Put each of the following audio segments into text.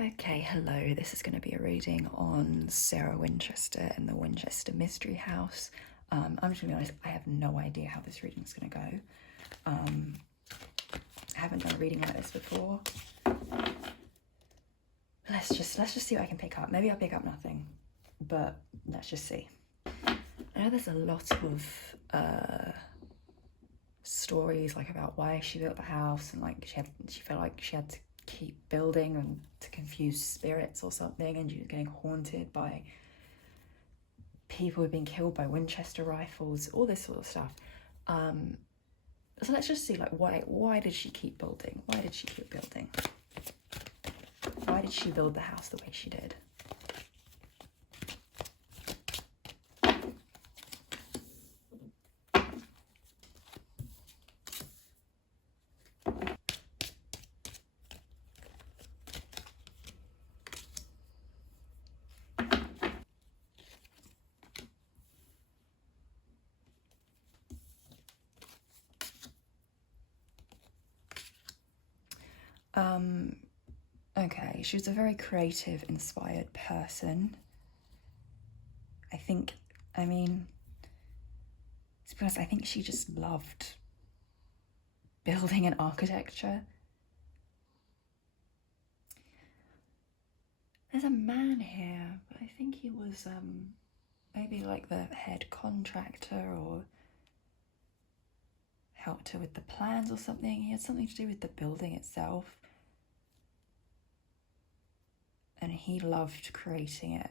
Okay, hello. This is going to be a reading on Sarah Winchester and the Winchester Mystery House. I'm just going to be honest, I have no idea how this reading is going to go. I haven't done a reading like this before. Let's just see what I can pick up. Maybe I'll pick up nothing, but let's just see. I know there's a lot of stories like about why she built the house, and like she felt like she had to keep building and to confuse spirits or something, and she was getting haunted by people who've been killed by Winchester rifles, all this sort of stuff. So let's just see, like, why did she keep building? Why did she keep building? Why did she build the house the way she did? Okay, she was a very creative, inspired person. I think, to be honest, I think she just loved building and architecture. There's a man here, but I think he was maybe like the head contractor or helped her with the plans or something. He had something to do with the building itself. And he loved creating it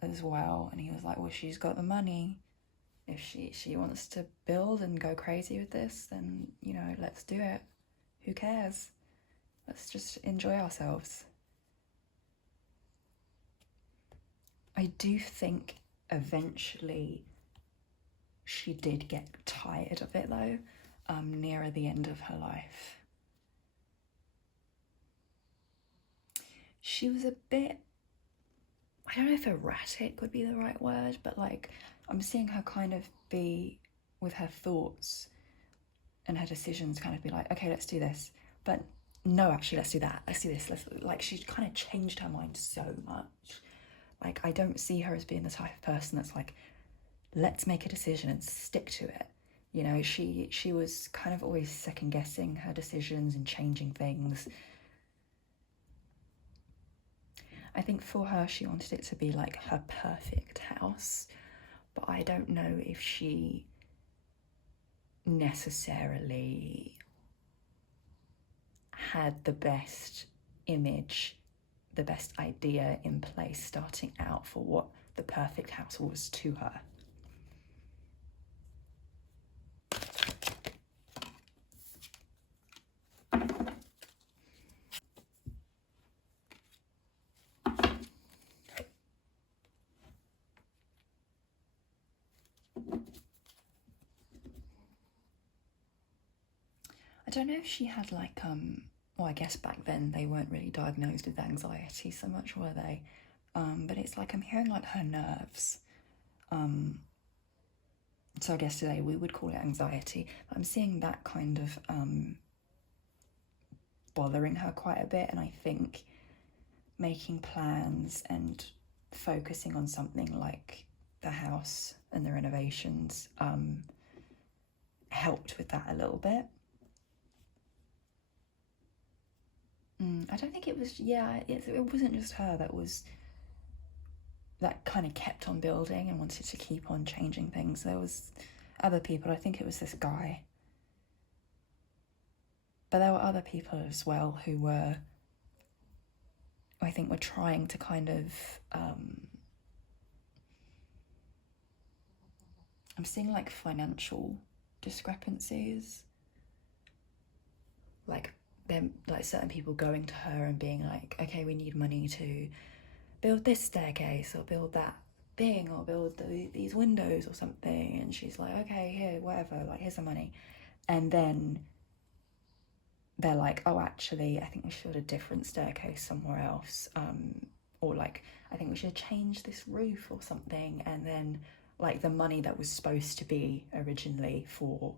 as well. And he was like, well, she's got the money. If she wants to build and go crazy with this, then, you know, let's do it. Who cares? Let's just enjoy ourselves. I do think eventually she did get tired of it though, nearer the end of her life. She was a bit, I don't know if erratic would be the right word, but like I'm seeing her kind of be with her thoughts and her decisions kind of be like, okay, let's do this. But no, actually, let's do that. Let's do this. Like she kind of changed her mind so much. Like I don't see her as being the type of person that's like, let's make a decision and stick to it. You know, she was kind of always second guessing her decisions and changing things. I think for her, she wanted it to be like her perfect house, but I don't know if she necessarily had the best image, the best idea in place starting out for what the perfect house was to her. I don't know if she had like, well, I guess back then they weren't really diagnosed with anxiety so much, were they? But it's like I'm hearing like her nerves. So I guess today we would call it anxiety. I'm seeing that kind of bothering her quite a bit, and I think making plans and focusing on something like the house and the renovations helped with that a little bit. I don't think it was, it wasn't just her that kind of kept on building and wanted to keep on changing things. There was other people. I think it was this guy. But there were other people as well who were, I think, were trying to kind of, I'm seeing like financial discrepancies. Like them, like certain people going to her and being like, okay, we need money to build this staircase or build that thing or build these windows or something, and she's like, okay, here, whatever, like here's the money. And then they're like, oh, actually, I think we should build a different staircase somewhere else, or like, I think we should change this roof or something. And then like the money that was supposed to be originally for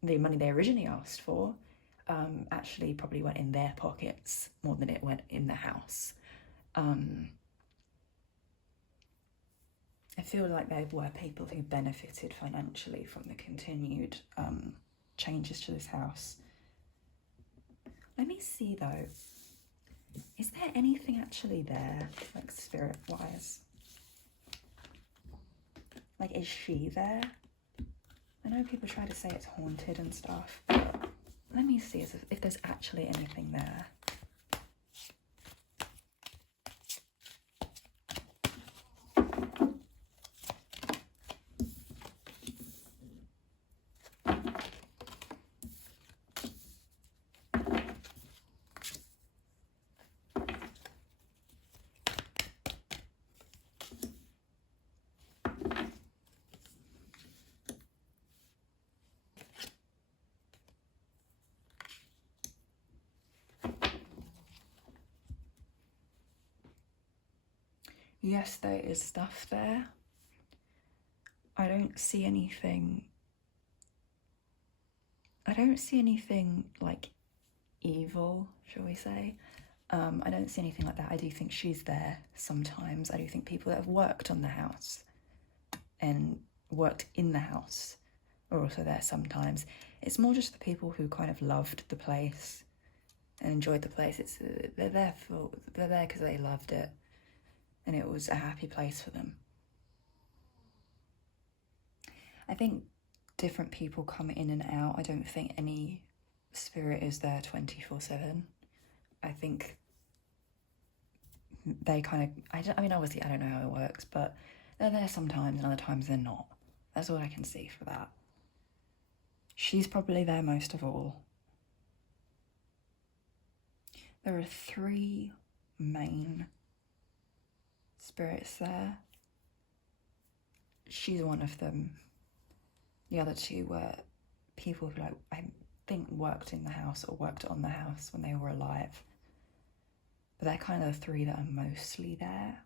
the money they originally asked for actually probably went in their pockets more than it went in the house. I feel like there were people who benefited financially from the continued changes to this house. Let me see though. Is there anything actually there, like spirit-wise? Like, is she there? I know people try to say it's haunted and stuff, but let me see if there's actually anything there. Yes, there is stuff there. I don't see anything like evil, shall we say. I don't see anything like that. I do think she's there sometimes. I do think people that have worked on the house and worked in the house are also there sometimes. It's more just the people who kind of loved the place and enjoyed the place. They're there because they loved it and it was a happy place for them. I think different people come in and out. I don't think any spirit is there 24/7. I think they kind of, I mean, obviously I don't know how it works, but they're there sometimes and other times they're not. That's all I can see for that. She's probably there most of all. There are 3 main spirits there. She's one of them. The other 2 were people who, like, I think worked in the house or worked on the house when they were alive. But they're kind of the 3 that are mostly there.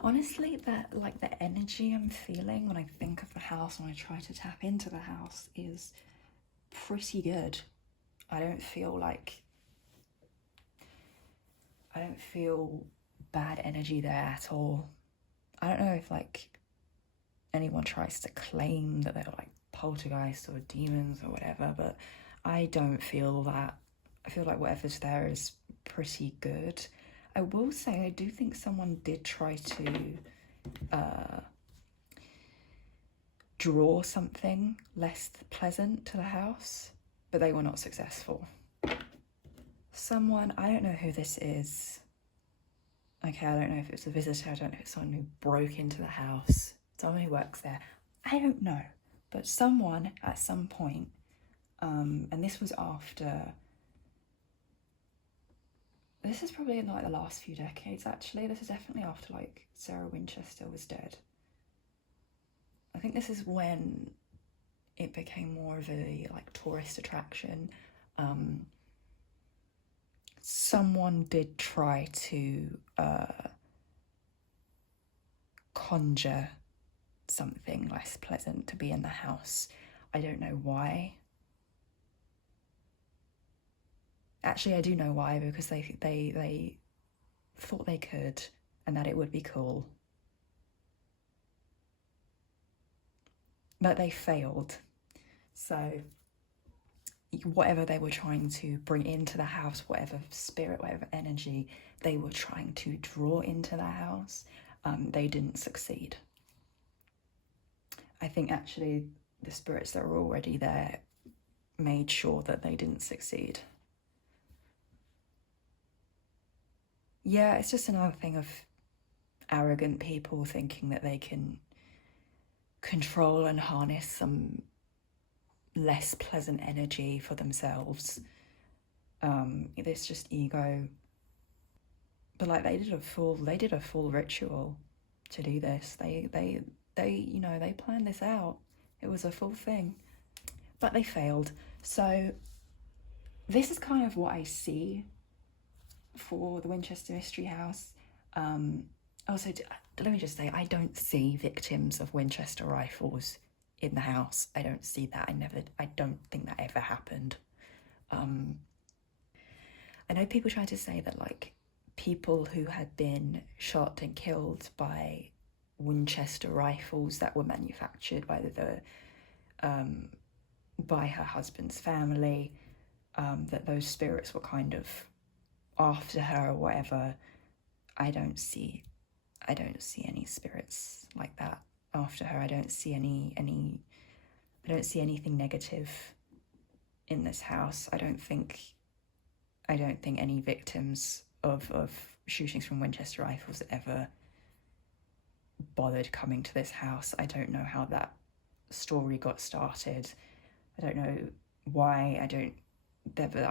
Honestly, the energy I'm feeling when I think of the house, when I try to tap into the house, is pretty good. I don't feel bad energy there at all. I don't know if like anyone tries to claim that they're like poltergeists or demons or whatever, but I don't feel that. I feel like whatever's there is pretty good. I will say I do think someone did try to draw something less pleasant to the house, but they were not successful. Someone, I don't know who this is. Okay, I don't know if it's a visitor, I don't know if it's someone who broke into the house, someone who works there. I don't know, but someone at some point, and this was after, this is probably in like the last few decades actually. This is definitely after like Sarah Winchester was dead. I think this is when it became more of a like tourist attraction. Someone did try to conjure something less pleasant to be in the house. I don't know why. Actually, I do know why, because they thought they could and that it would be cool. But they failed. So whatever they were trying to bring into the house, whatever spirit, whatever energy they were trying to draw into the house, they didn't succeed. I think actually the spirits that were already there made sure that they didn't succeed. Yeah, it's just another thing of arrogant people thinking that they can control and harness some less pleasant energy for themselves. It's just ego. But like they did a full ritual to do this. They you know, they planned this out. It was a full thing. But they failed. So this is kind of what I see for the Winchester Mystery House. Also, let me just say, I don't see victims of Winchester rifles in the house. I don't see that. I don't think that ever happened. I know people try to say that, like, people who had been shot and killed by Winchester rifles that were manufactured by by her husband's family, that those spirits were kind of after her or whatever. I don't see any spirits like that after her. I don't see anything negative in this house. I don't think any victims of shootings from Winchester rifles ever bothered coming to this house. I don't know how that story got started. I don't know why. I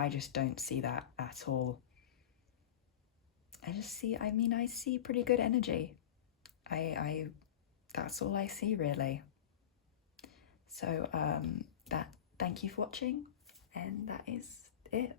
just don't see that at all. I see pretty good energy. That's all I see, really. So thank you for watching, and that is it.